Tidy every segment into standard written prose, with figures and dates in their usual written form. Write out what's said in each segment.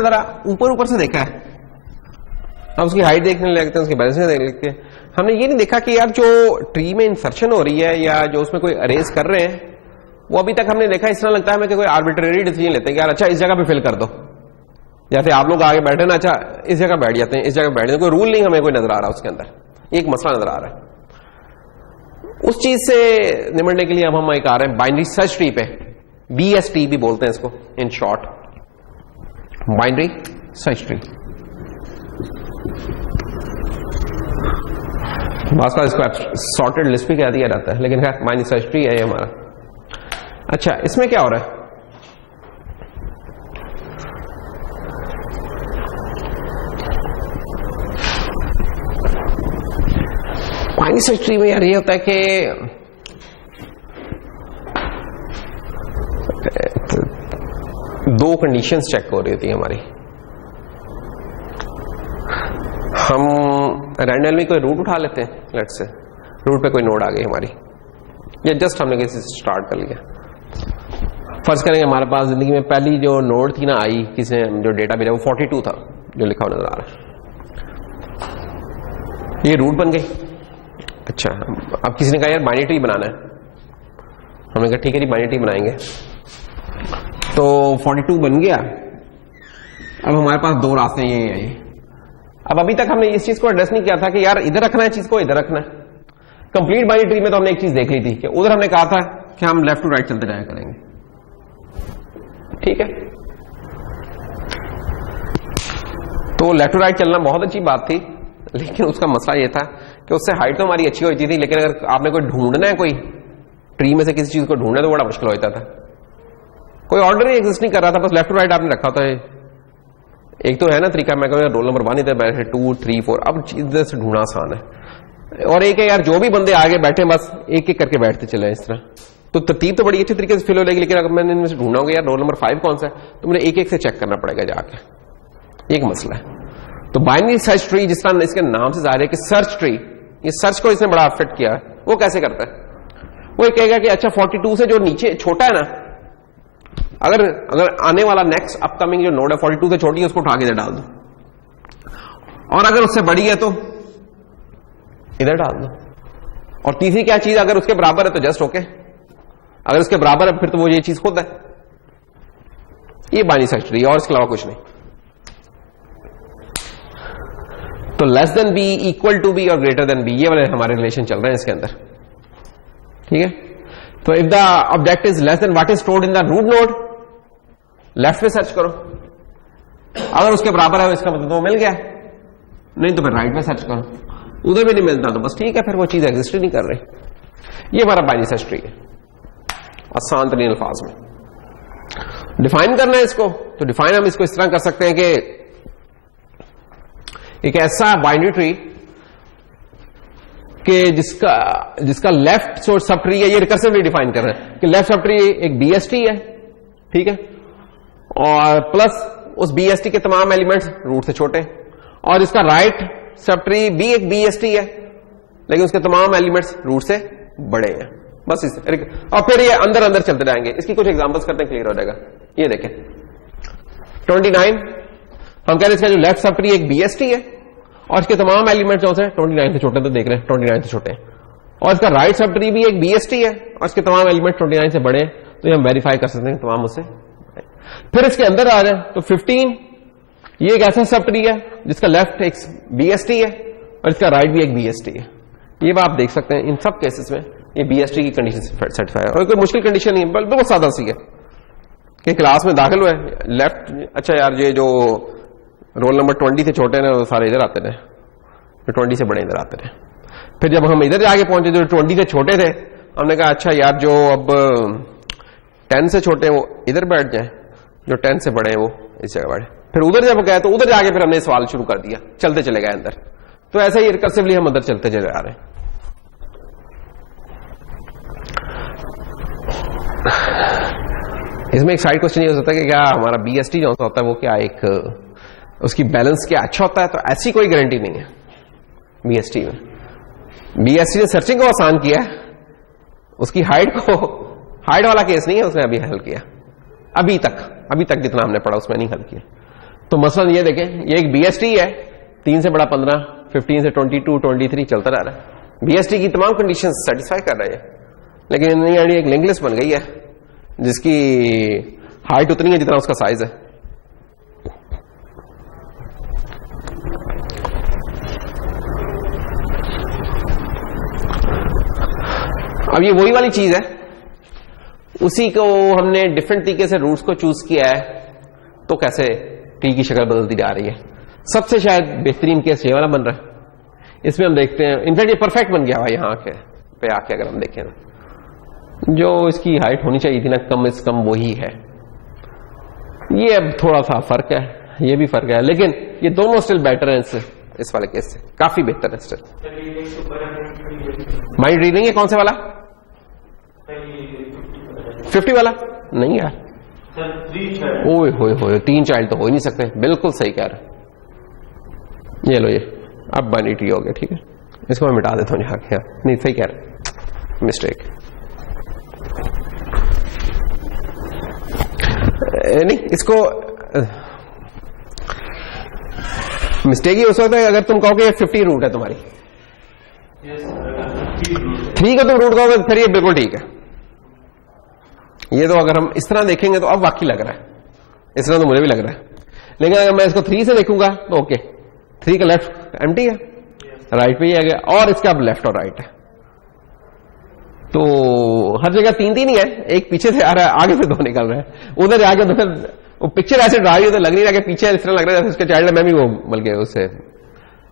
हमने जरा ऊपर ऊपर से देखा है, हम उसकी हाइट देखने लगते हैं, उसकी बैलेंसिंग देखने लगते हैं, हमने ये नहीं देखा कि यार जो ट्री में इंसर्शन हो रही है या जो उसमें कोई अरेज कर रहे हैं वो अभी तक हमने देखा। इस तरह लगता है हमें कि कोई आर्बिट्रेरी डिसीजन लेते हैं कि यार अच्छा इस जगह पे फिल कर दो, जैसे आप लोग आगे बैठे ना, अच्छा इस जगह बैठ जाते हैं, इस जगह बैठ जाते हैं, कोई रूल नहीं हमें कोई नजर आ रहा उसके अंदर, एक मसला नजर आ रहा है। उस चीज से निपटने के लिए अब हम एक आ रहे हैं बाइनरी सर्च ट्री पे, BST भी बोलते हैं इसको in short, binary search tree. बात इसको सॉर्टेड लिस्ट भी कह दिया जाता है, लेकिन खैर बाइनरी सर्च ट्री है ये हमारा। अच्छा, इसमें क्या हो रहा है, बाइनरी सर्च ट्री में यार ये होता है कि दो कंडीशंस चेक हो रही होती है हमारी। हम रैंडमली कोई रूट उठा लेते हैं, लेट्स से रूट पे कोई नोड आ गई हमारी, या जस्ट हमने किसी से स्टार्ट कर लिया। फर्ज करेंगे हमारे पास जिंदगी में पहली जो नोड थी ना आई, किसी ने जो डेटा भेजा वो 42 था जो लिखा हुआ नजर आ रहा है, ये रूट बन गई। अच्छा, अब किसी ने कहा यार बाइनरी ट्री बनाना है, हमने कहा ठीक है जी बाइनरी ट्री बनाएंगे, तो 42 बन गया। अब हमारे पास दो रास्ते ये हैं। अब अभी तक हमने इस चीज को एड्रेस नहीं किया था कि यार इधर रखना है चीज को, इधर रखना है। कंप्लीट बाइनरी ट्री में तो हमने एक चीज देख ली थी कि उधर हमने कहा था कि हम लेफ्ट टू राइट चलते जाया करेंगे, ठीक है। तो लेफ्ट टू राइट चलना बहुत अच्छी बात थी, लेकिन उसका मसला यह था कि उससे हाइट तो हमारी अच्छी होती थी, लेकिन अगर आपने कोई ढूंढना है, कोई ट्री में से किसी चीज को ढूंढना है तो बड़ा मुश्किल होता था। कोई ऑर्डर ही एग्जिस्ट नहीं कर रहा था, बस लेफ्ट टू राइट आपने रखा था। एक तो है ना तरीका, मैं कहूँ रोल नंबर 1 ही था, 2 3 4, अब इधर से ढूंढना आसान है। और एक है यार जो भी बंदे आगे बैठे बस एक एक करके बैठते चले इस तरह, तो तरतीब तो बड़ी अच्छी तरीके से फिल हो जाएगी। लेकिन अगर मैंने इनमें से ढूंढना होगा यार रोल नंबर 5 कौन सा है, तो मुझे एक एक से चेक करना पड़ेगा जाके, एक मसला है। तो बाइनरी सर्च ट्री जिस तरह इसके नाम से जाहिर है कि सर्च ट्री, ये सर्च को इसने बड़ा अफेक्ट किया है। वो कैसे करता है, वो कहेगा कि अच्छा 42 से जो नीचे छोटा है ना, अगर आने वाला नेक्स्ट अपकमिंग जो नोड है 42 से छोटी है उसको उठा के इधर डाल दो, और अगर उससे बड़ी है तो इधर डाल दो। और तीसरी क्या चीज, अगर उसके बराबर है तो जस्ट ओके, अगर उसके बराबर है फिर तो वो ये चीज खुद है। ये बाइनरी सर्च ट्री और इसके अलावा कुछ नहीं। तो less than B, equal to B और ग्रेटर देन बी, ये वाले हमारे रिलेशन चल रहे हैं इसके अंदर, ठीक है। तो if the object is less than what is stored in the root node, left पे सर्च करो, अगर उसके बराबर है इसका मतलब वो मिल गया, नहीं तो फिर राइट पे सर्च करो, उधर भी नहीं मिलता तो बस ठीक है, फिर वो चीज एग्जिस्ट नहीं कर रही। ये हमारा बाइनरी सर्च ट्री है, आसान तरीन अल्फाज में। डिफाइन करना है इसको, तो डिफाइन हम इसको इस तरह कर सकते हैं कि एक ऐसा बाइनरी ट्री कि जिसका लेफ्ट सब ट्री है, ये रिकर्सिवली डिफाइन कर रहे हैं कि लेफ्ट सब ट्री एक BST है, ठीक है, और प्लस उस BST के तमाम एलिमेंट्स रूट से छोटे, और इसका राइट सब ट्री भी एक BST है लेकिन उसके तमाम एलिमेंट्स रूट से बड़े हैं, बस इस। और फिर ये अंदर अंदर चलते जाएंगे। इसकी कुछ एग्जांपल्स करते हैं, क्लियर हो जाएगा। ये देखें 29, हम कह रहे हैं इसका जो लेफ्ट सब ट्री एक BST है और इसके तमाम एलिमेंट्स जो है 29 से छोटे, तो देख रहे हैं 29 से छोटे, और इसका राइट सब ट्री भी एक BST है और इसके तमाम एलिमेंट 29 से बड़े हैं, तो ये हम वेरीफाई कर सकते हैं तमाम उससे। फिर इसके अंदर आ जाए तो 15, ये एक ऐसा सब ट्री है जिसका लेफ्ट एक BST है और इसका राइट भी एक BST है। ये बात आप देख सकते हैं इन सब केसेस में ये BST की कंडीशन सेटिस्फाई है, और कोई मुश्किल कंडीशन नहीं है, बहुत सादा सी है कि क्लास में दाखिल हुए लेफ्ट, अच्छा यार ये जो रोल नंबर 20 से छोटे हैं वो सारे इधर आते रहे, जो 20 से बड़े इधर आते रहे। फिर जब हम इधर जाके पहुंचे जो 20 से छोटे थे, हमने कहा अच्छा यार जो अब 10 से छोटे हैं वो इधर बैठ जाए, जो 10 से बड़े हैं वो इस जगह बैठे। फिर उधर जब गए तो उधर जाके फिर हमने सवाल शुरू कर दिया, चलते चले गए अंदर। तो ऐसे ही रिकर्सिवली हम अंदर चलते चले आ रहे हैं। इसमें एक साइड क्वेश्चन ये हो सकता है कि क्या हमारा BST जो होता है वो क्या एक उसकी बैलेंस क्या अच्छा होता है, तो ऐसी कोई गारंटी नहीं है BST में। BST ने सर्चिंग को आसान किया, उसकी हाइट वाला केस नहीं है उसने अभी हल किया, अभी तक जितना हमने पढ़ा उसमें नहीं हल किया। तो मसलन ये देखें, ये एक BST है, 3 से बड़ा 15, 15 से 22, 23 चलता रह रहा है। BST की तमाम कंडीशन सेटिस्फाई कर रहा है, लेकिन यानी एक लिंक लिस्ट बन गई है जिसकी हाइट उतनी है जितना उसका साइज है। अब ये वही वाली चीज है, उसी को हमने डिफरेंट तरीके से रूट्स को चूज किया है, तो कैसे ट्री की शक्ल बदलती जा रही है। सबसे शायद बेहतरीन केस ये वाला बन रहा है। इसमें हम देखते हैं, इनफैक्ट ये परफेक्ट बन गया हुआ यहां पे आके अगर हम देखें जो इसकी हाइट होनी चाहिए थी ना कम से कम वही है। ये अब थोड़ा सा फर्क है, ये भी फर्क है, लेकिन ये दोनों स्टिल बेटर है इस वाले केस से, काफी बेहतर है स्टिल। माइंड रीडिंग है कौन से वाला? 50 वाला नहीं यार, ओए होए 3 चाइल्ड तो हो ही नहीं सकते। बिल्कुल सही कह रहे, ये लो, ये अब बाइनरी ट्री हो गया। ठीक है, इसको मैं मिटा देता हूं यहाँ के। नहीं सही कह रहे, मिस्टेक नहीं, इसको मिस्टेक ही हो सकता है अगर तुम कहोगे ये 50 रूट है तुम्हारी। ठीक है, तुम रूट कहोगे फिर ये बिल्कुल ठीक है। ये तो अगर हम इस तरह देखेंगे तो अब वाकई लग रहा है, इस तरह तो मुझे भी लग रहा है। लेकिन अगर मैं इसको 3 से देखूंगा तो ओके, 3 का लेफ्ट एम्प्टी है, राइट पे ही आ गया, और इसका अब लेफ्ट और राइट है। तो हर जगह 3 ही है, एक पीछे से आ रहा है, आगे से 2 निकल रहा है। उधर जाके तो फिर वो पिक्चर ऐसे ड्रा रही तो लग नहीं रहा कि पीछे इस तरह लग रहा है जैसे उसके चाइल्ड। मैं भी वो बल्कि उससे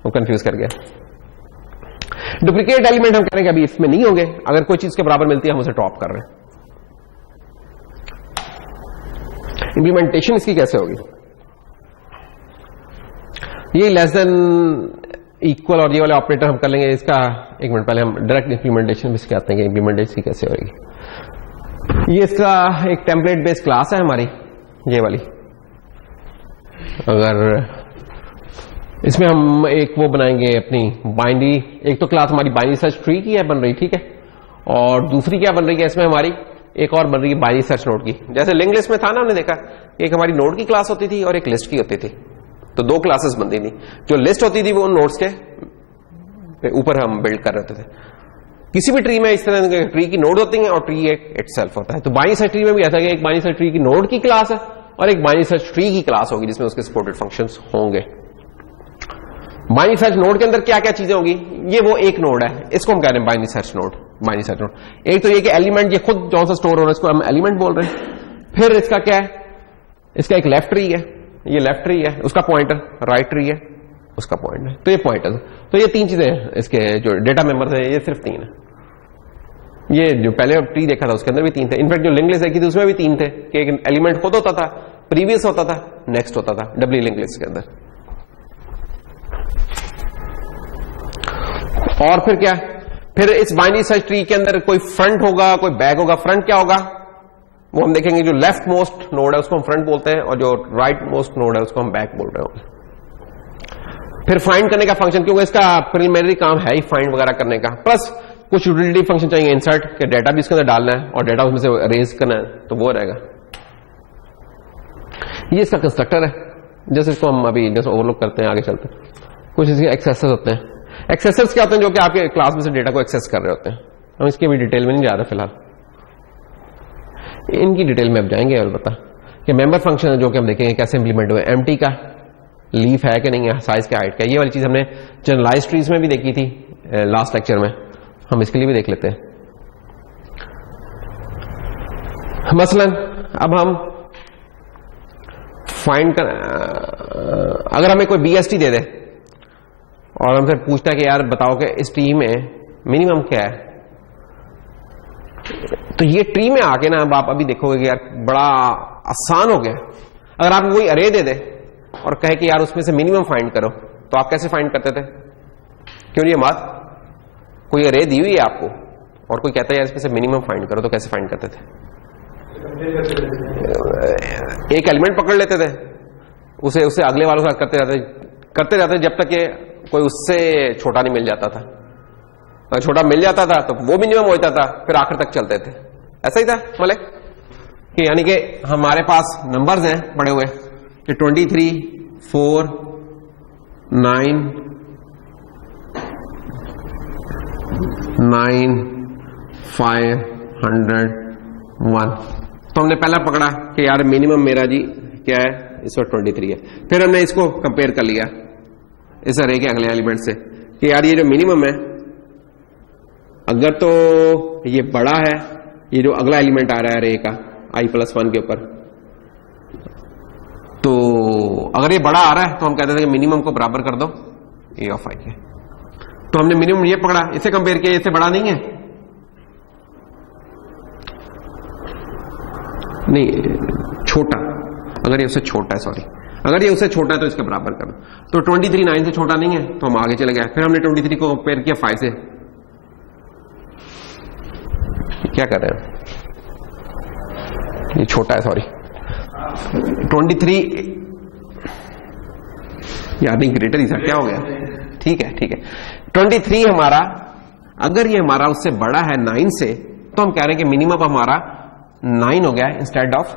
वो कंफ्यूज कर गया। डुप्लीकेट एलिमेंट हम कह रहे हैं कि अभी इसमें नहीं होंगे, अगर कोई चीज के बराबर मिलती है हम उसे ड्रॉप कर रहे हैं। इंप्लीमेंटेशन इसकी कैसे होगी? ये लेस देन इक्वल और ये वाले ऑपरेटर हम कर लेंगे। इसका एक मिनट पहले हम डायरेक्ट इंप्लीमेंटेशन भी आते हैं कि इंप्लीमेंटेशन कैसे होगी। ये इसका एक टेम्पलेट बेस्ड क्लास है हमारी, ये वाली। अगर इसमें हम एक वो बनाएंगे अपनी बाइनरी, एक तो क्लास हमारी बाइनरी सर्च ट्री की है बन रही, ठीक है, और दूसरी क्या बन रही है इसमें हमारी एक और बन रही है बाइनरी सर्च नोड की। जैसे लिंक लिस्ट में था ना, हमने देखा एक हमारी नोड की क्लास होती थी और एक लिस्ट की होती थी, तो 2 क्लासेस बनती थी। जो लिस्ट होती थी वो उन नोड्स के ऊपर हम बिल्ड कर रहे थे। किसी भी ट्री में इस तरह के ट्री की नोड होती है और ट्री एक इटसेल्फ होता है। तो बाइनरी सर्च ट्री में भी ऐसा कि एक बाइनरी सर्च ट्री की नोड की क्लास है और एक बाइनरी सर्च ट्री की क्लास होगी जिसमें उसके सपोर्टेड फंक्शंस होंगे। बाइनरी सर्च नोड के अंदर क्या क्या चीजें होंगी, ये वो एक नोड है, इसको हम कह रहे हैं binary search node. Binary search node एक तो ये कि एलिमेंट ये खुद जौन सा स्टोर हो रहा है इसको हम एलिमेंट बोल रहे हैं। फिर इसका क्या है, इसका एक लेफ्ट ट्री है, ये लेफ्ट ट्री है, उसका पॉइंटर राइट ट्री है, उसका पॉइंटर, तो ये पॉइंटर। तो ये 3 चीजें हैं इसके जो डेटा मेंबर्स है, ये सिर्फ 3 है। ये जो पहले ट्री देखा था उसके अंदर भी 3 थे, इनफैक्ट जो लिंक लिस्ट देखी थी उसमें भी 3 थे कि एक एलिमेंट खुद होता था, प्रीवियस होता था, नेक्स्ट होता था डब्ल्यू लिंक लिस्ट के अंदर। और फिर क्या, फिर इस बाइनरी सर्च ट्री के अंदर कोई फ्रंट होगा कोई बैक होगा। फ्रंट क्या होगा वो हम देखेंगे, जो लेफ्ट मोस्ट नोड है उसको हम फ्रंट बोलते हैं और जो राइट मोस्ट नोड है उसको हम बैक बोल रहे होंगे। फिर फाइंड करने का फंक्शन, क्योंकि इसका प्रीलिमिनरी काम है ही फाइंड वगैरह करने का, प्लस कुछ यूटिलिटी फंक्शन चाहिए, इंसर्ट के डेटा भी इसके अंदर डालना है और डेटा उसमें से अरेज करना है, तो वो रहेगा। ये इसका कंस्ट्रक्टर है, जैसे इसको हम अभी जैसे ओवरलुक करते हैं आगे चलते हैं। कुछ इसके एक्सेसर्स होते हैं। एक्सेसर्स क्या होते हैं, जो कि आपके क्लास में से डेटा को एक्सेस कर रहे होते हैं। हम इसके भी डिटेल में नहीं जा रहे फिलहाल, इनकी डिटेल में अब जाएंगे। अलबत्ता कि मेंबर फंक्शन है जो कि हम देखेंगे कैसे इंप्लीमेंट हुए, एम्प्टी का, लीफ है कि नहीं है, साइज का, हाइट का, ये वाली चीज हमने जनरलाइज ट्रीज में भी देखी थी लास्ट लेक्चर में, हम इसके लिए भी देख लेते हैं। मसलन अब हम फाइंड कर, अगर हमें कोई BST दे दे और हमसे पूछता है कि यार बताओ कि इस ट्री में मिनिमम क्या है, तो ये ट्री में आके ना अब आप अभी देखोगे कि यार बड़ा आसान हो गया। अगर आप कोई अरे दे दे और कहे कि यार उसमें से मिनिमम फाइंड करो, तो आप कैसे फाइंड करते थे? क्यों नहीं बात, कोई अरे दी हुई है आपको और कोई कहता है यार इसमें से मिनिमम फाइंड करो, तो कैसे फाइंड करते थे? एक एलिमेंट पकड़ लेते थे, उसे अगले वालों के साथ करते रहते जब तक ये कोई उससे छोटा नहीं मिल जाता था। अगर छोटा मिल जाता था तो वो मिनिमम हो जाता था, फिर आखिर तक चलते थे। ऐसा ही था मलिक कि यानी कि हमारे पास नंबर्स हैं पड़े हुए कि 23 4 9 9 500 1। तो हमने पहला पकड़ा कि यार मिनिमम मेरा जी क्या है, इस वक्त 23 है। फिर हमने इसको कंपेयर कर लिया इस अरे के अगले एलिमेंट से कि यार ये जो मिनिमम है, अगर तो ये बड़ा है, ये जो अगला एलिमेंट आ रहा है अरे का i+1 के ऊपर, तो अगर ये बड़ा आ रहा है तो हम कहते थे कि मिनिमम को बराबर कर दो a ऑफ i के। तो हमने मिनिमम ये पकड़ा, इसे कंपेयर किया, इससे बड़ा नहीं है, नहीं छोटा, अगर ये उससे छोटा है, सॉरी अगर ये उससे छोटा है तो इसके बराबर कर दो। तो 23 9 से छोटा नहीं है तो हम आगे चले गए। फिर हमने 23 को कंपेयर किया 5 से, क्या कर रहे हैं, ये छोटा है, सॉरी 23 यार नहीं ग्रेटर ही था, क्या हो गया, ठीक है ठीक है। 23 हमारा अगर ये हमारा उससे बड़ा है 9 से, तो हम कह रहे हैं कि मिनिमम हमारा 9 हो गया इंस्टेड ऑफ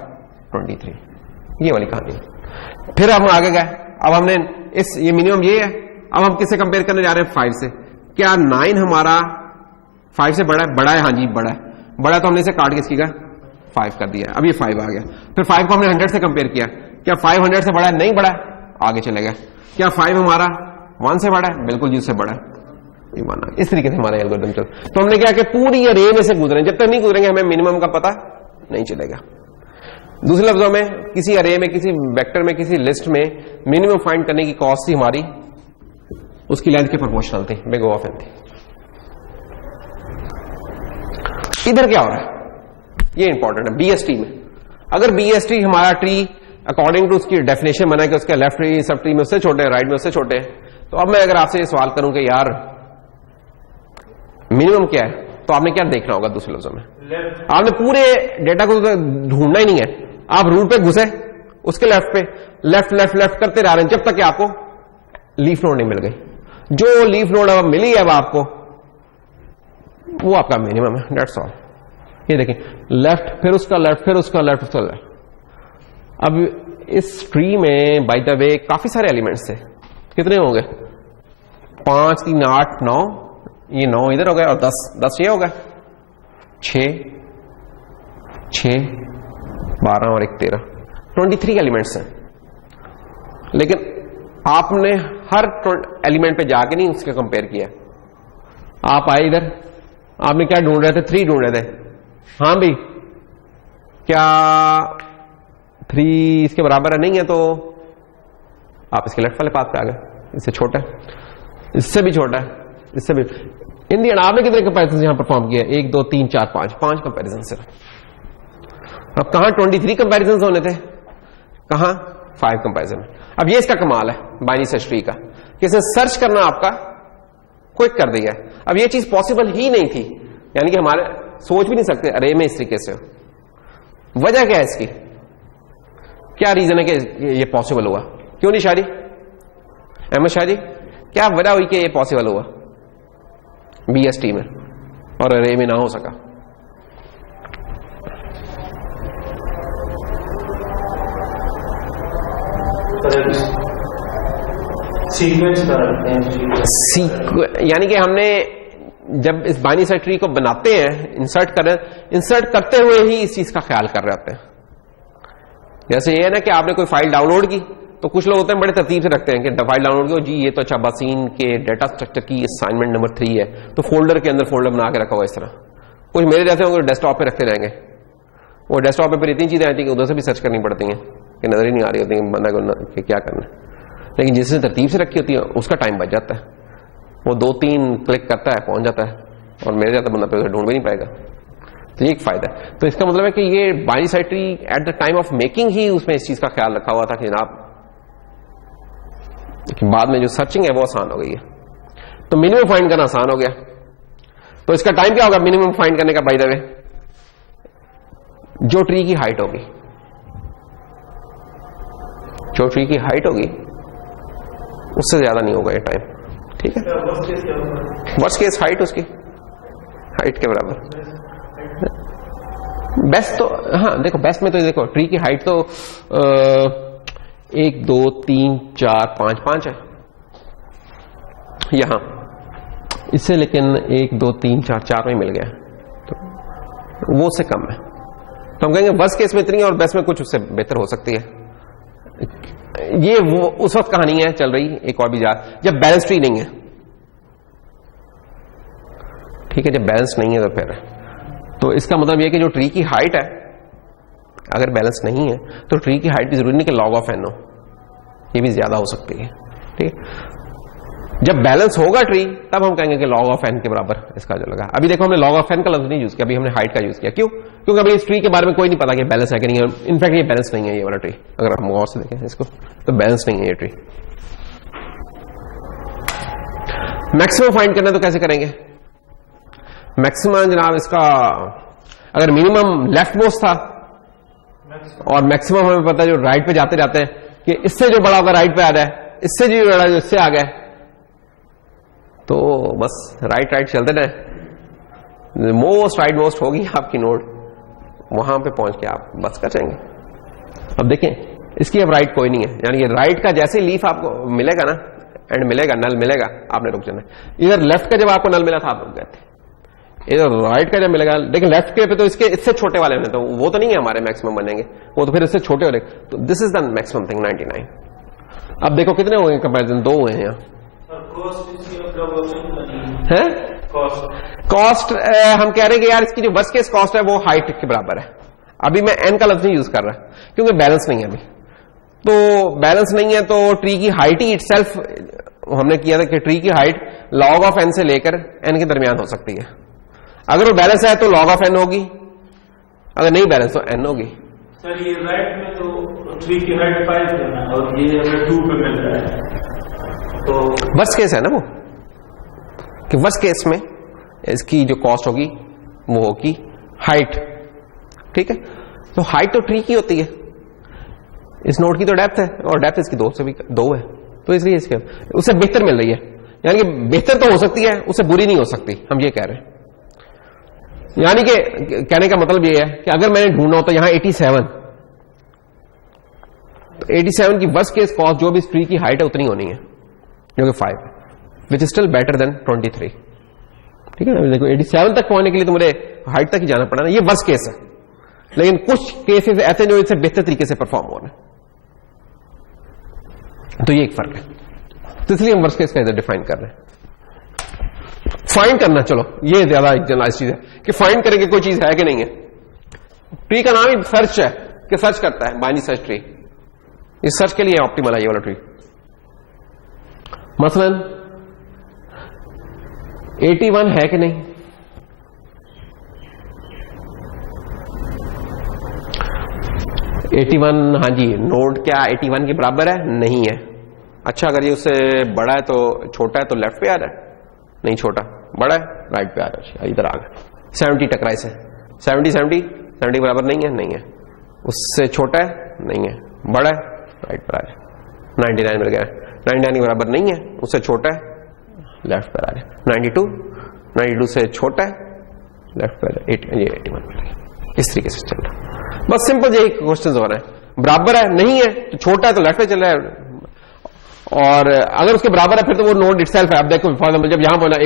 23। ये वाली कहानी। फिर हम आगे गए, अब हमने ये मिनिमम ये है, अब हम किससे कंपेयर करने जा रहे हैं, 5 से। क्या 9 हमारा 5 से बड़ा है? बड़ा है, हाँ जी बड़ा है। बड़ा तो हमने इसे काट के इसकी का 5 कर दिया, अब ये 5 आ गया। फिर 5 को हमने 100 से कंपेयर किया, क्या 5 100 से बड़ा है? नहीं बड़ा है, आगे चले गए। क्या 5 हमारा 1 से बड़ा है? बिल्कुल जी उससे बड़ा है, ये माना। इस तरीके से हमारा एल्गोरिथम चल। तो हमने क्या कि पूरी अरे में से गुजरे, जब तक नहीं गुजरेंगे हमें मिनिमम का पता नहीं चलेगा। दूसरे लफ्जों में किसी अरे में, किसी वेक्टर में, किसी लिस्ट में मिनिमम फाइंड करने की कॉस्ट थी हमारी उसकी लेंथ के प्रोपोर्शनल थी, बिग O ऑफ n थी। इधर क्या हो रहा है, ये इंपॉर्टेंट है BST में। अगर BST हमारा ट्री अकॉर्डिंग टू उसकी डेफिनेशन बना कि उसका लेफ्ट ट्री सब ट्री में उससे छोटे हैं, राइट में उससे छोटे हैं, तो अब मैं अगर आपसे ये सवाल करूं कि यार मिनिमम क्या है, तो आपने क्या देखना होगा? दूसरे लफ्जों में आपने पूरे डेटा को ढूंढना ही नहीं है, आप रूट पे घुसे, उसके लेफ्ट पे लेफ्ट लेफ्ट लेफ्ट करते रह रहे हैं जब तक कि आपको लीफ नोड नहीं मिल गई। जो लीफ नोड अब मिली है अब आपको, वो आपका मिनिमम है, दैट्स ऑल। ये देखें, लेफ्ट फिर उसका लेफ्ट फिर उसका लेफ्ट उसका लेफ्ट। अब इस ट्री में बाय द वे काफी सारे एलिमेंट्स थे, कितने हो गए? 5 3 8 9, ये 9 इधर हो गए और 10 ये हो गए, 6 12 और 1 13, 23 एलिमेंट्स हैं। लेकिन आपने हर एलिमेंट पे जाके नहीं उसके कंपेयर किया। आप आए इधर, आपने क्या ढूंढ रहे थे? 3 ढूंढ रहे थे। हाँ भाई, क्या 3 इसके बराबर है? नहीं है, तो आप इसके लेफ्ट वाले पाथ पे आ गए। इससे छोटा है, इससे भी छोटा है, इससे भी। इन दी एंड आपने कितने कंपैरिजन यहां परफॉर्म किया? 1 2 3 4 5 कंपैरिजन से। अब कहां 23 कंपैरिजन होने थे, कहां 5 कंपैरिजन। अब ये इसका कमाल है बाइनरी सर्च ट्री का, कि इसने सर्च करना आपका क्विक कर दिया है। अब ये चीज पॉसिबल ही नहीं थी, यानी कि हमारे सोच भी नहीं सकते अरे में इस तरीके से। वजह क्या है इसकी, क्या रीजन है कि ये पॉसिबल हुआ? क्यों नहीं शादी अहमद शाह जी, क्या वजह हुई कि ये पॉसिबल हुआ BST में और अरे में ना हो सका? सीक्वेंस यानी कि हमने जब इस बाइनरी सर्च ट्री को बनाते हैं, इंसर्ट करते हुए ही इस चीज का ख्याल कर रहे होते हैं। जैसे ये है ना कि आपने कोई फाइल डाउनलोड की, तो कुछ लोग होते हैं बड़े तरतीब से रखते हैं कि फाइल डाउनलोड की, जी ये तो अच्छा बसीन के डेटा स्ट्रक्चर की असाइनमेंट नंबर 3 है, तो फोल्डर के अंदर फोल्डर बना के रखा हुआ इस तरह। कुछ मेरे जैसे होंगे डेस्कटॉप पे रखते रहेंगे, वो डेस्कटॉप पे फिर इतनी चीजें आती हैं कि उधर से भी सर्च करनी पड़ती हैं कि नजर ही नहीं आ रही होती है बंदा को क्या करना है। लेकिन जिसने तरतीब से रखी होती है उसका टाइम बच जाता है, वो 2-3 क्लिक करता है पहुंच जाता है, और मेरे जैसा बंदा पे ढूंढ भी नहीं पाएगा। तो ये एक फायदा है। तो इसका मतलब है कि ये binary search tree at the time of making ही उसमें इस चीज का ख्याल रखा हुआ था कि जनाब कि बाद में जो सर्चिंग है वो आसान हो गई है, तो मिनिमम फाइंड करना आसान हो गया। तो इसका टाइम क्या होगा मिनिमम फाइंड करने का? बाय द वे, जो ट्री की हाइट होगी, जो ट्री की हाइट होगी उससे ज्यादा नहीं होगा ये टाइम, ठीक है? वर्स्ट केस हाइट उसकी हाइट के बराबर। बेस्ट तो हाँ देखो, बेस्ट में तो देखो ट्री की हाइट तो 1 2 3 4 5 5 है यहां, इससे लेकिन 1 2 3 4 4 में मिल गया, तो वो से कम है, तो हम कहेंगे वर्स्ट केस में इतनी और बेस्ट में कुछ उससे बेहतर हो सकती है। ये वो उस वक्त कहानी है चल रही, एक और भी जब बैलेंस ट्री नहीं है, ठीक है, जब बैलेंस नहीं है तो फिर, तो इसका मतलब यह कि जो ट्री की हाइट है अगर बैलेंस नहीं है तो ट्री की हाइट भी जरूरी नहीं कि log ऑफ n हो, ये भी ज्यादा हो सकती है, ठीक है। जब बैलेंस होगा ट्री तब हम कहेंगे कि log ऑफ n के बराबर इसका जो लगा। अभी देखो हमने log ऑफ n का लफ्ज नहीं यूज किया, अभी हमने हाइट का यूज किया, क्यों? क्योंकि अभी इस ट्री के बारे में कोई नहीं पता कि बैलेंस है कि नहीं है। इनफैक्ट ये बैलेंस नहीं है, ये वाला ट्री अगर हम गौर से देखें इसको तो बैलेंस नहीं है ये ट्री। मैक्सिमम फाइंड करना तो कैसे करेंगे? मैक्सिमम जनाब इसका अगर मिनिमम लेफ्ट मोस्ट था और मैक्सिमम हमें पता है जो राइट पे जाते जाते हैं कि इससे जो बड़ा होगा राइट पे आ रहा है, इससे जो बड़ा जो इससे आ गया, तो बस राइट राइट चलते रहे, मोस्ट राइट मोस्ट होगी आपकी नोड, वहां पे पहुंच के आप बस कर जाएंगे। अब देखें इसकी अब राइट कोई नहीं है, यानी कि राइट का जैसे लीफ आपको मिलेगा ना, एंड मिलेगा, नल मिलेगा, आपने रुक जाना। इधर लेफ्ट का जब आपको नल मिला था आप रुक गए थे, इधर राइट का जब मिलेगा, लेकिन लेफ्ट के पे तो इसके इससे छोटे वाले में तो वो तो नहीं है हमारे मैक्सिमम बनेंगे, वो तो फिर इससे छोटे हो रहे, तो this is the maximum thing 99। अब देखो कितने हुए कंपेरिजन, 2 हुए हैं यहाँ है। कॉस्ट हम कह रहे हैं कि यार इसकी जो वर्स्ट केस कॉस्ट है वो हाइट के बराबर है। अभी मैं n का लफ्ज नहीं यूज कर रहा क्योंकि बैलेंस नहीं है अभी, तो बैलेंस नहीं है तो ट्री की हाइट ही इटसेल्फ हमने किया था कि ट्री की हाइट log ऑफ n से लेकर n के दरमियान हो सकती है। अगर वो बैलेंस है तो log ऑफ n होगी, अगर नहीं बैलेंस तो n होगी। सर ये राइट में तो ट्री की हाइट 5 है और ये हमें 2 पे मिल रहा है, तो वर्स्ट केस है ना वो, कि वर्स्ट केस में इसकी जो कॉस्ट होगी वो होगी हाइट, ठीक है। तो हाइट तो ट्री की होती है, इस नोड की तो डेप्थ है और डेप्थ इसकी 2 से भी 2 है, तो इसलिए इसके उससे बेहतर मिल रही है, यानी कि बेहतर तो हो सकती है, उससे बुरी नहीं हो सकती, हम ये कह रहे हैं। यानी कि कहने का मतलब ये है कि अगर मैंने ढूंढना हो तो यहां 87, तो 87 की वर्स्ट केस कॉस्ट जो भी इस ट्री की हाइट है उतनी होनी है जो कि 5 है, which is still better than 23, ठीक है ना। देखो 87 तक पहुंचने के लिए तो मुझे हाइट तक ही जाना पड़ा ना, ये वर्स्ट केस है, लेकिन कुछ केसेस ऐसे जो इससे बेहतर तरीके से परफॉर्म हो रहे हैं, तो ये एक फर्क है, तो इसलिए हम वर्स्ट केस का इधर डिफाइन कर रहे हैं। फाइंड करना, चलो ये ज्यादा जनरलाइज चीज है कि फाइंड करेंगे कोई चीज है कि नहीं है। ट्री का नाम ही सर्च है कि सर्च करता है, बाइनरी सर्च ट्री, इस सर्च के लिए ऑप्टिमल है ये वाला ट्री। मसलन 81 है कि नहीं, हाँ जी, नोड क्या 81 के बराबर है? नहीं है। अच्छा अगर ये उससे बड़ा है तो छोटा है तो लेफ्ट पे आ रहा है, नहीं छोटा, बड़ा है राइट पे आ रहा है, इधर आ गया। 70 टकराई से 70 के बराबर नहीं है, नहीं है। उससे छोटा है, नहीं है, बड़ा है राइट पर आ रहा है। 99 मिल गया, 99 के बराबर नहीं है, उससे छोटा है लेफ्ट पर आ रहा है। 92 से छोटा है लेफ्ट पर, 81 मिल गया। इस तरीके से चल रहा है, बस सिंपल यही क्वेश्चन हो रहा है। बराबर है, नहीं है तो छोटा है तो लेफ्ट पे चल रहा है, और अगर उसके बराबर है फिर तो वो नोड इटसेल्फ है। अब देखो फॉर एग्जांपल जब यहां बोला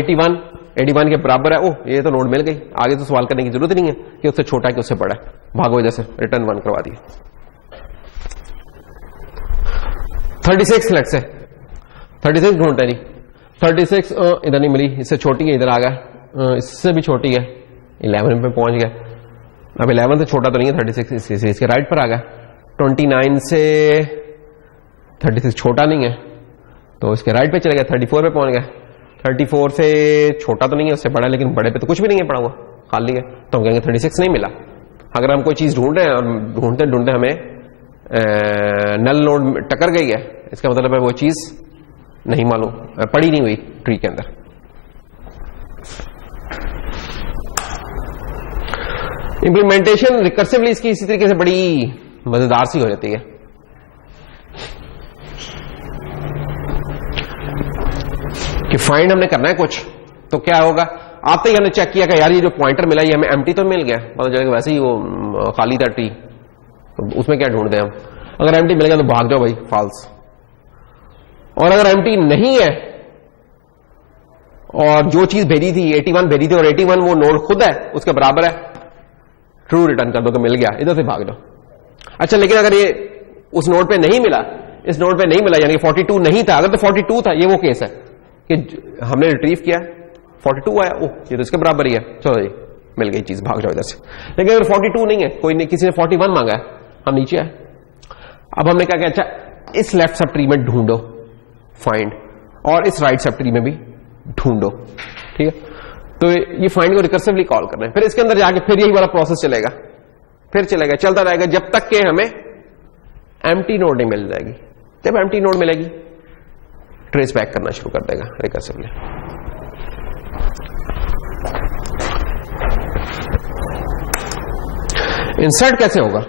81 के बराबर है, ओह ये तो नोड मिल गई, आगे तो सवाल करने की जरूरत ही नहीं है कि उससे छोटा है कि उससे बड़ा है, भागो इधर से, रिटर्न 1 करवा दिए। 36 लेट्स से 36 ढूंढते नहीं, 36 इधर नहीं मिली, इससे छोटी है, इधर आ गया, इससे भी छोटी है, 11 पे पहुंच गया। अब 11 से छोटा तो नहीं है 36, इसके राइट पर आ गया। 29 से 36 छोटा नहीं है तो इसके राइट पे चले गया, 34 पे पहुंच गया। 34 से छोटा तो नहीं है, उससे बड़ा, लेकिन बड़े पे तो कुछ भी नहीं है पड़ा हुआ, खाली है, तो हम कहेंगे 36 नहीं मिला। अगर हम कोई चीज ढूंढ रहे हैं और ढूंढते ढूंढते हमें नल नोड टकर गई है, इसका मतलब है वो चीज नहीं मालूम, पड़ी नहीं हुई ट्री के अंदर। इंप्लीमेंटेशन रिकर्सिवली इसकी इसी तरीके से बड़ी मजेदार सी हो जाती है। कि फाइंड हमने करना है कुछ, तो क्या होगा, आते ही हमने चेक किया कि यार ये जो पॉइंटर मिला ये हमें एम्प्टी तो मिल गया, पता चलेगा वैसे ही वो खाली था ट्री, तो उसमें क्या ढूंढते हैं हम। अगर एम्प्टी मिल गया तो भाग जाओ भाई, फॉल्स। और अगर एम्प्टी नहीं है और जो चीज भेजी थी 81 भेजी थी और 81 वो नोड खुद है उसके बराबर है, ट्रू रिटर्न कर दो कि मिल गया, इधर से भाग जाओ। अच्छा, लेकिन अगर ये उस नोड पे नहीं मिला, इस नोड पे नहीं मिला, यानी 42 नहीं था, अगर तो 42 था, ये वो केस है कि हमने रिट्रीव किया 42 आया, ओह ये तो इसके बराबर ही है, चलो जी मिल गई चीज, भाग जाओ इधर से। लेकिन अगर 42 नहीं है, कोई नहीं, किसी ने 41 मांगा है, हम नीचे आए। अब हमने क्या किया, अच्छा इस लेफ्ट सब ट्री में ढूंढो, फाइंड, और इस राइट सब ट्री में भी ढूंढो, ठीक है। तो ये फाइंड को रिकर्सिवली कॉल कर रहे हैं। फिर इसके अंदर जाके फिर यही वाला प्रोसेस चलेगा, फिर चलेगा, चलता रहेगा जब तक कि हमें एम्प्टी नोड नहीं मिल जाएगी। जब एम्प्टी नोड मिलेगी ट्रेस बैक करना शुरू कर देगा रिकर्सिवली। इंसर्ट कैसे होगा?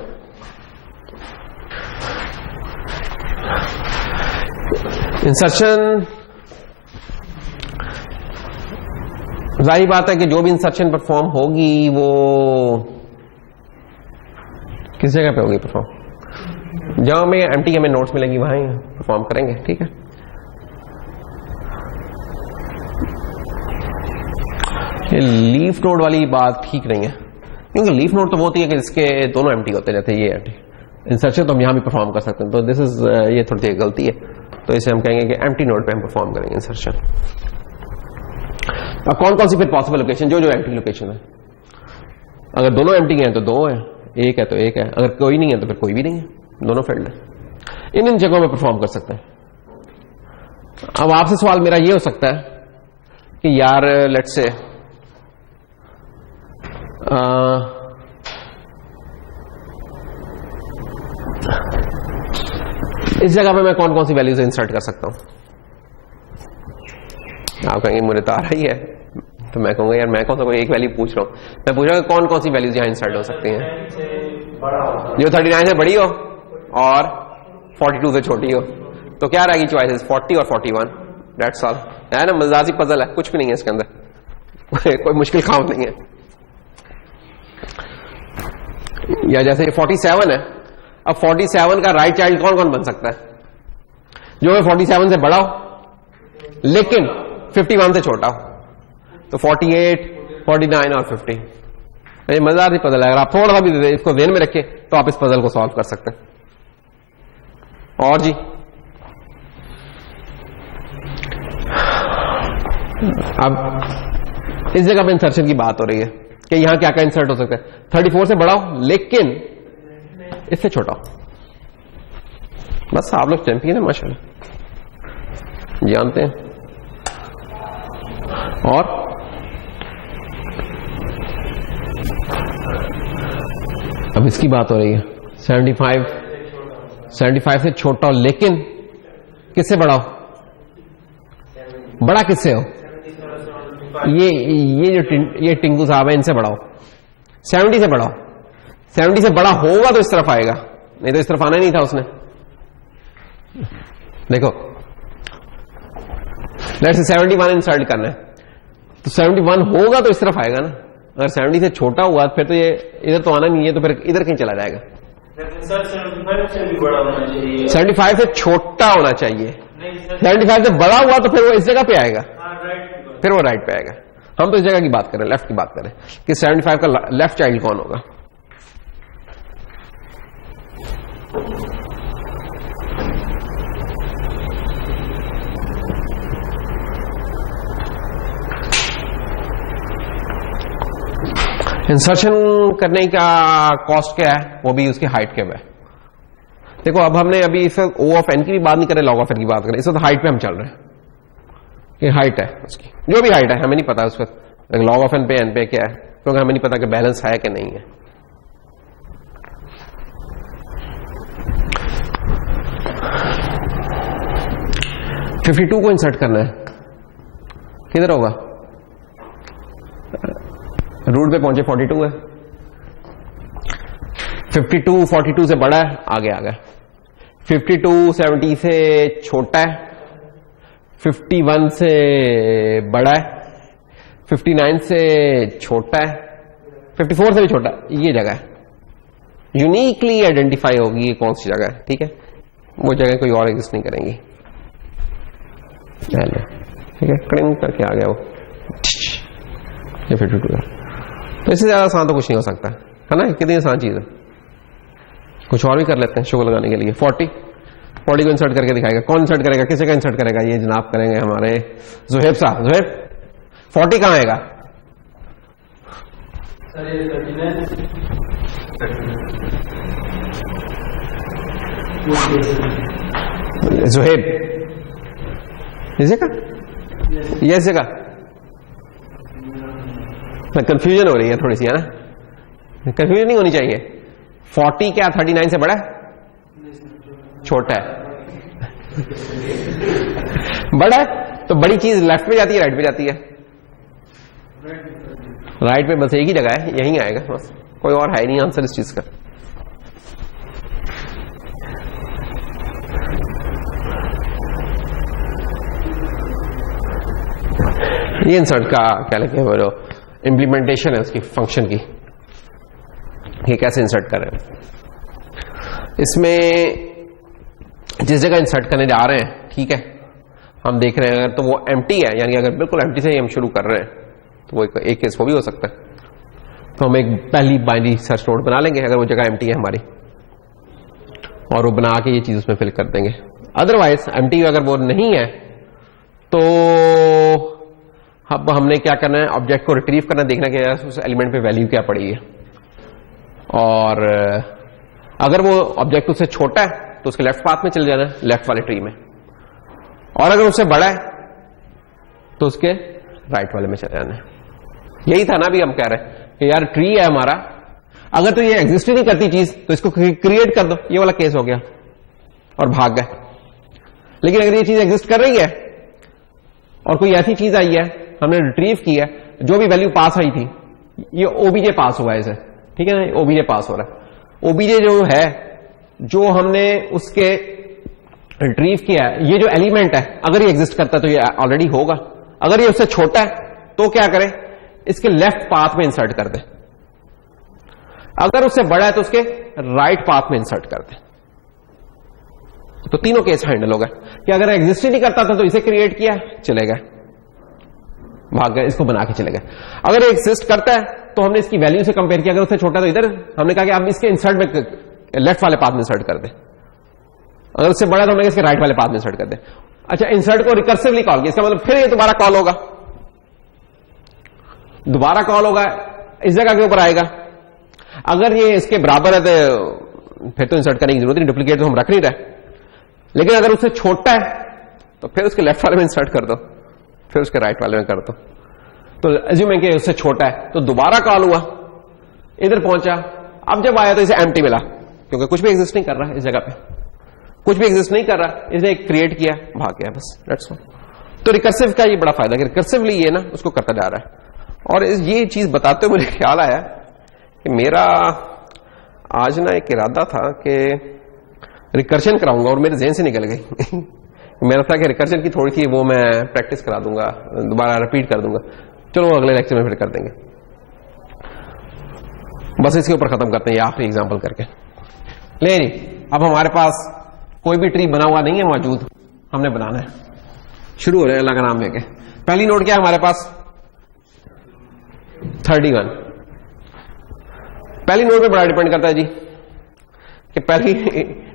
इंसर्शन, जाहिर बात है कि जो भी इंसर्शन परफॉर्म होगी वो किस जगह पे होगी परफॉर्म? जहां हमें एम्प्टी हमें नोट्स मिलेंगी वहां ही परफॉर्म करेंगे, ठीक है। ये लीफ नोड वाली बात ठीक नहीं है, क्योंकि लीफ नोड तो वो होती है कि इसके दोनों एम्प्टी होते रहते हैं। ये इंसर्शन तो हम यहां भी परफॉर्म कर सकते हैं, तो दिस इज ये थोड़ी सी गलती है, तो इसे हम कहेंगे कि एम्प्टी नोड पे हम परफॉर्म करेंगे इंसर्शन। अब कौन कौन सी फिर पॉसिबल लोकेशन, जो एम्प्टी लोकेशन है, अगर दोनों एम्प्टी हैं तो दो है, एक है तो एक है, अगर कोई नहीं है तो फिर कोई भी नहीं है, दोनों फील्ड है। इन जगहों में परफॉर्म कर सकते हैं। अब आपसे सवाल मेरा ये हो सकता है कि यार लेट्स से इस जगह पे मैं कौन कौन सी वैल्यूज इंसर्ट कर सकता हूं? आप कहेंगे मुझे तो आ रही है, तो मैं कहूंगा यार मैं कौन सा कोई एक वैल्यू पूछ रहा हूं, मैं पूछ रहा हूं कौन कौन सी वैल्यूज यहां इंसर्ट हो सकती हैं जो 39 से बड़ी हो और 42 से छोटी हो। तो क्या रहेगी चॉइसेस? 40 और 41, दैट्स ऑल। है ना, मजेदार पजल है, कुछ भी नहीं है इसके अंदर कोई मुश्किल काम नहीं है। या जैसे 47 है, अब 47 का राइट चाइल्ड कौन कौन बन सकता है? जो है 47 से बड़ा हो लेकिन 51 से छोटा हो, तो 48, 49 और 50। ये मजेदार सी पजल है, अगर आप थोड़ा सा भी इसको ध्यान में रखें तो आप इस पजल को सॉल्व कर सकते हैं। और जी अब इस जगह पे इंसर्शन की बात हो रही है कि यहां क्या क्या इंसर्ट हो सकता है। 34 से बड़ा हो लेकिन इससे छोटा हो। बस आप लोग चैंपियन है माशाल्लाह, जानते हैं। और अब इसकी बात हो रही है 75 से छोटा हो लेकिन किससे बड़ा हो? बड़ा किससे हो? ये टिंकू साहब है, इनसे बड़ा हो। 70 से बड़ा हो। 70 से बड़ा होगा तो इस तरफ आएगा, नहीं तो इस तरफ आना नहीं था उसने। देखो लेट्स से 71 इंसर्ट करना है, तो 71 होगा तो इस तरफ आएगा ना। अगर 70 से छोटा हुआ फिर तो ये इधर तो आना नहीं है, तो फिर इधर कहीं चला जाएगा। 75 से छोटा होना चाहिए, 75 से बड़ा हुआ तो फिर वो इस जगह पे आएगा, फिर वो राइट पे आएगा। हम तो इस जगह की बात करें, लेफ्ट की बात करें कि 75 का लेफ्ट चाइल्ड कौन होगा। इंसर्शन करने का कॉस्ट क्या है, वो भी उसकी हाइट के है। देखो अब हमने अभी इस वक्त ओ ऑफ एन की भी बात नहीं कर रहे, लॉग ऑफ एन की बात करें। इस वक्त हाइट पे हम चल रहे हैं कि हाइट है उसकी, जो भी हाइट है हमें नहीं पता उस वक्त लॉग ऑफ एन पे एन पे क्या है, क्योंकि हमें नहीं पता कि बैलेंस है कि नहीं है। तो 52 को इंसर्ट करना है, किधर होगा? रूट पे पहुंचे 42 है, 52 42 से बड़ा है, आगे आ गया। 52 70 से छोटा है, 51 से बड़ा है, 59 से छोटा है, 54 से भी छोटा, ये जगह है, यूनिकली आइडेंटिफाई होगी ये कौन सी जगह है, ठीक है, वो जगह कोई और एग्जिस्ट नहीं करेंगी। ठीक है, क्लिंग करके आ गया वो, ये 52 है। तो इससे ज्यादा आसान तो कुछ नहीं हो सकता है ना, कितनी आसान चीज है। कुछ और भी कर लेते हैं शो लगाने के लिए। 40 को इंसर्ट करके दिखाएगा। कौन इंसर्ट करेगा, किस जगह इंसर्ट करेगा? ये जनाब करेंगे हमारे जुहेब साहब। जुहेब 40 कहां आएगा? जुहेब इस जगह, ये जगह कंफ्यूजन हो रही है थोड़ी सी, है ना? कंफ्यूजन नहीं होनी चाहिए। 40 क्या 39 से बड़ा है? छोटा है। बड़ा है तो बड़ी चीज लेफ्ट पे जाती है, राइट पे जाती है? राइट पे बस एक ही जगह है, यहीं आएगा बस, कोई और है नहीं आंसर इस चीज का। ये इंसर्ट का क्या लिखे वो जो इंप्लीमेंटेशन है उसकी फंक्शन की, ये कैसे इंसर्ट कर रहे हैं। इसमें जिस जगह इंसर्ट करने जा रहे हैं, ठीक है, हम देख रहे हैं अगर तो वो एम्प्टी है, यानी अगर बिल्कुल एम्प्टी से ही हम शुरू कर रहे हैं तो वो एक केस वो भी हो सकता है। तो हम एक पहली बाइनरी सर्च नोड बना लेंगे अगर वो जगह एम्प्टी है हमारी, और वो बना के ये चीज उसमें फिल कर देंगे। अदरवाइज एम्प्टी अगर वो नहीं है तो अब हमने क्या करना है, ऑब्जेक्ट को रिट्रीव करना, देखना कि उस एलिमेंट पे वैल्यू क्या पड़ी है, और अगर वो ऑब्जेक्ट उससे छोटा है तो उसके लेफ्ट पाथ में चले जाना है, लेफ्ट वाले ट्री में, और अगर उससे बड़ा है तो उसके राइट वाले में चले जाना है। यही था ना, अभी हम कह रहे हैं कि यार ट्री है हमारा, अगर तो ये एग्जिस्ट ही नहीं करती चीज तो इसको क्रिएट कर दो, ये वाला केस हो गया और भाग गए। लेकिन अगर ये चीज एग्जिस्ट कर रही है और कोई ऐसी चीज आई है हमने रिट्रीव की है, जो भी वैल्यू पास आई थी, ये ओबीजे पास हुआ है इसे, ठीक है ना, ओबीजे पास हो रहा है। ओबीजे जो है, जो हमने उसके रिट्रीव किया है, ये जो एलिमेंट है अगर ये एग्जिस्ट करता है तो ये ऑलरेडी होगा। अगर ये उससे छोटा है तो क्या करें, इसके लेफ्ट पाथ में इंसर्ट कर दे, अगर उससे बड़ा है तो उसके राइट पाथ में इंसर्ट कर दे। तो तीनों केस हैंडल हो गए कि अगर एग्जिस्ट ही नहीं करता था तो इसे क्रिएट किया, चले गए, भाग गए, इसको बना के चले गए। अगर ये एग्जिस्ट करता है तो हमने इसकी वैल्यू से कंपेयर किया, अगर उससे छोटा तो इधर हमने कहा कि आप इसके इंसर्ट में लेफ्ट वाले पाथ में इंसर्ट कर दे, अगर उससे बड़ा तो हमने इसके राइट वाले पाथ में इंसर्ट कर दे। अच्छा, इंसर्ट को रिकर्सिवली कॉल किया, इसका मतलब फिर ये दोबारा कॉल होगा, दोबारा कॉल होगा, इस जगह के ऊपर आएगा। अगर ये इसके बराबर है तो फिर तो इंसर्ट करने की जरूरत नहीं, डुप्लीकेट तो हम रख नहीं रहे। लेकिन अगर उससे छोटा है तो फिर उसके लेफ्ट वाले में इंसर्ट कर दो, फिर उसके राइट वाले में कर दो। तो एज्यूमिंग कि उससे छोटा है तो दोबारा कॉल हुआ, इधर पहुंचा, अब जब आया तो इसे एम्प्टी मिला, क्योंकि कुछ भी एग्जिस्ट नहीं कर रहा है इस जगह पे, कुछ भी एग्जिस्ट नहीं कर रहा, इसने क्रिएट किया, भाग गया, बस दैट्स ऑल। तो रिकर्सिव का ये बड़ा फायदा कि रिकर्सिवली ये ना उसको करता जा रहा है। और ये चीज बताते हुए मुझे ख्याल आया कि मेरा आज ना एक इरादा था कि रिकर्शन कराऊंगा और मेरे ज़हन से निकल गई। मेरा था कि रिकर्शन की थोड़ी सी वो मैं प्रैक्टिस करा दूंगा, दोबारा रिपीट कर दूंगा। चलो अगले लेक्चर में फिर कर देंगे, बस इसके ऊपर खत्म करते हैं आखिरी एग्जांपल करके। ले जी, अब हमारे पास कोई भी ट्री बना हुआ नहीं है मौजूद, हमने बनाना है। शुरू हो रहे हैं अल्लाह का नाम लेके। पहली नोड क्या है हमारे पास? 31। पहली नोड पे बड़ा डिपेंड करता है जी कि पहली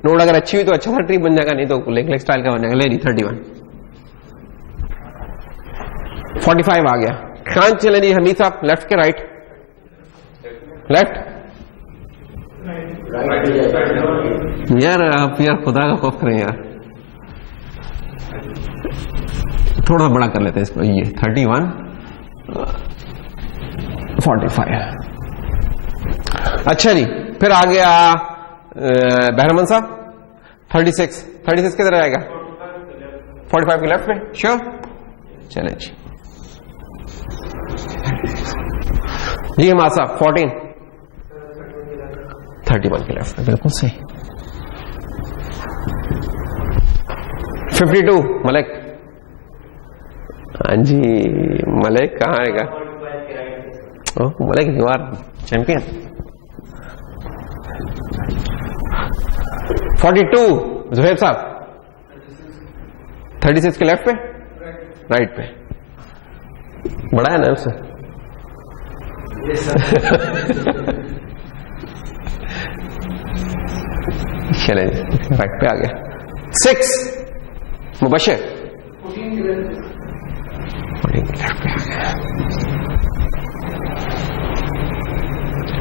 नोड अगर अच्छी हुई तो अच्छा सा ट्री बन जाएगा, नहीं तो लेक स्टाइल का बन जाएगा। ले जी 31। 45 आ गया। कहां चले जी हमीद साहब, लेफ्ट के राइट? लेफ्ट यार, आप यार खुदा का खौफ करें यार, थोड़ा बड़ा कर लेते हैं इसको। ये 31 45। अच्छा जी, फिर आ गया बहरमन साहब 36 किधर आएगा? 45 के लेफ्ट में, श्योर? चले जी हमारा साहब 14 31 के लेफ्ट में, बिल्कुल सही। 52 मलिक, हाँ जी मलिक कहाँ आएगा? Malik you are champion. 42 Juhaib sahab 36 के लेफ्ट पे राइट पे बड़ा है ना उससे चले राइट पे आ गया 6 मुबशर 14 के लेफ्ट पे आ गया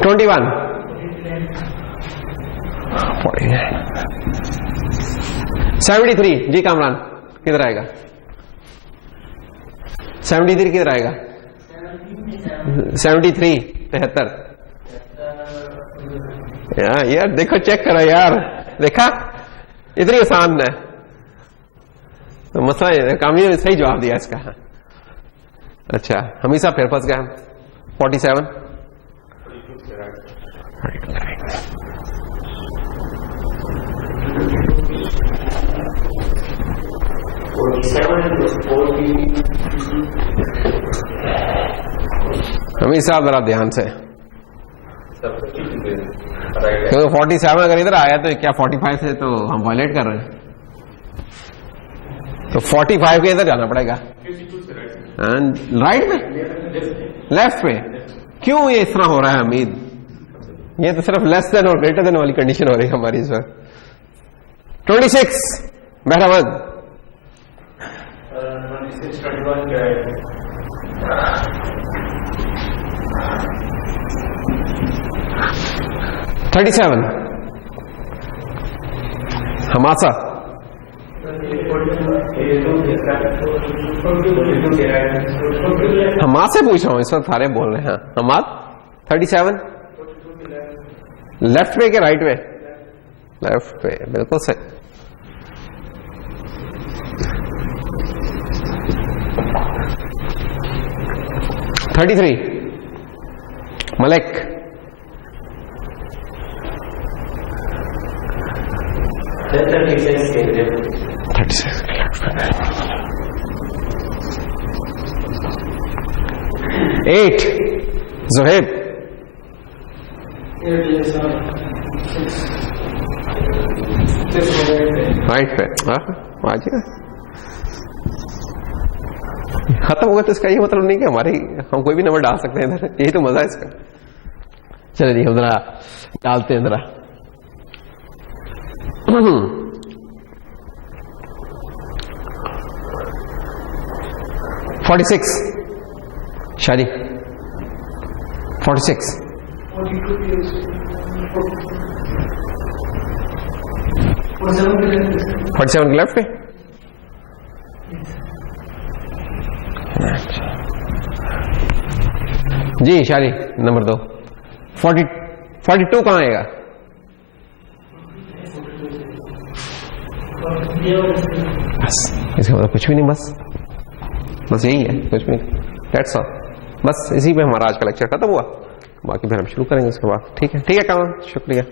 21 73 जी कामरान किधर आएगा 73 किधर आएगा 73 73 यार देखो चेक करो यार देखा इतनी आसान है तो मसला कामयाबी ने सही जवाब दिया इसका अच्छा हमेशा फिर फंस गया 47 हमेशा जरा ध्यान से क्योंकि 47 अगर इधर आया तो क्या 45 से तो हम वायलेट कर रहे हैं तो 45 के इधर जाना पड़ेगा राइट में लेफ्ट पे क्यों ये इस तरह हो रहा है हमीद ये तो सिर्फ लेस देन और ग्रेटर देन वाली कंडीशन हो रही है हमारी इस वक्त 26 बहरामद 37 हमासा हमाद से पूछ रहा हूं इस वक्त सारे बोल रहे हैं हमाद 37 लेफ्ट पे के राइट पे लेफ्ट पे बिल्कुल सही 33 मलिक 36 8 जुहैब राइट पे खत्म होगा तो इसका ये मतलब नहीं कि हमारे हम कोई भी नंबर डाल सकते हैं इधर यही तो मजा है इसका चलिए जी हम जरा डालते हैं जरा 46 शादी 46 47 के लेफ्ट पे जी शादी नंबर 2 42 कहां आएगा बस इसका मतलब कुछ भी नहीं बस यही है कुछ भी दैट्स ऑल बस इसी पे हमारा आज का लेक्चर खत्म हुआ बाकी फिर हम शुरू करेंगे उसके बाद ठीक है काम शुक्रिया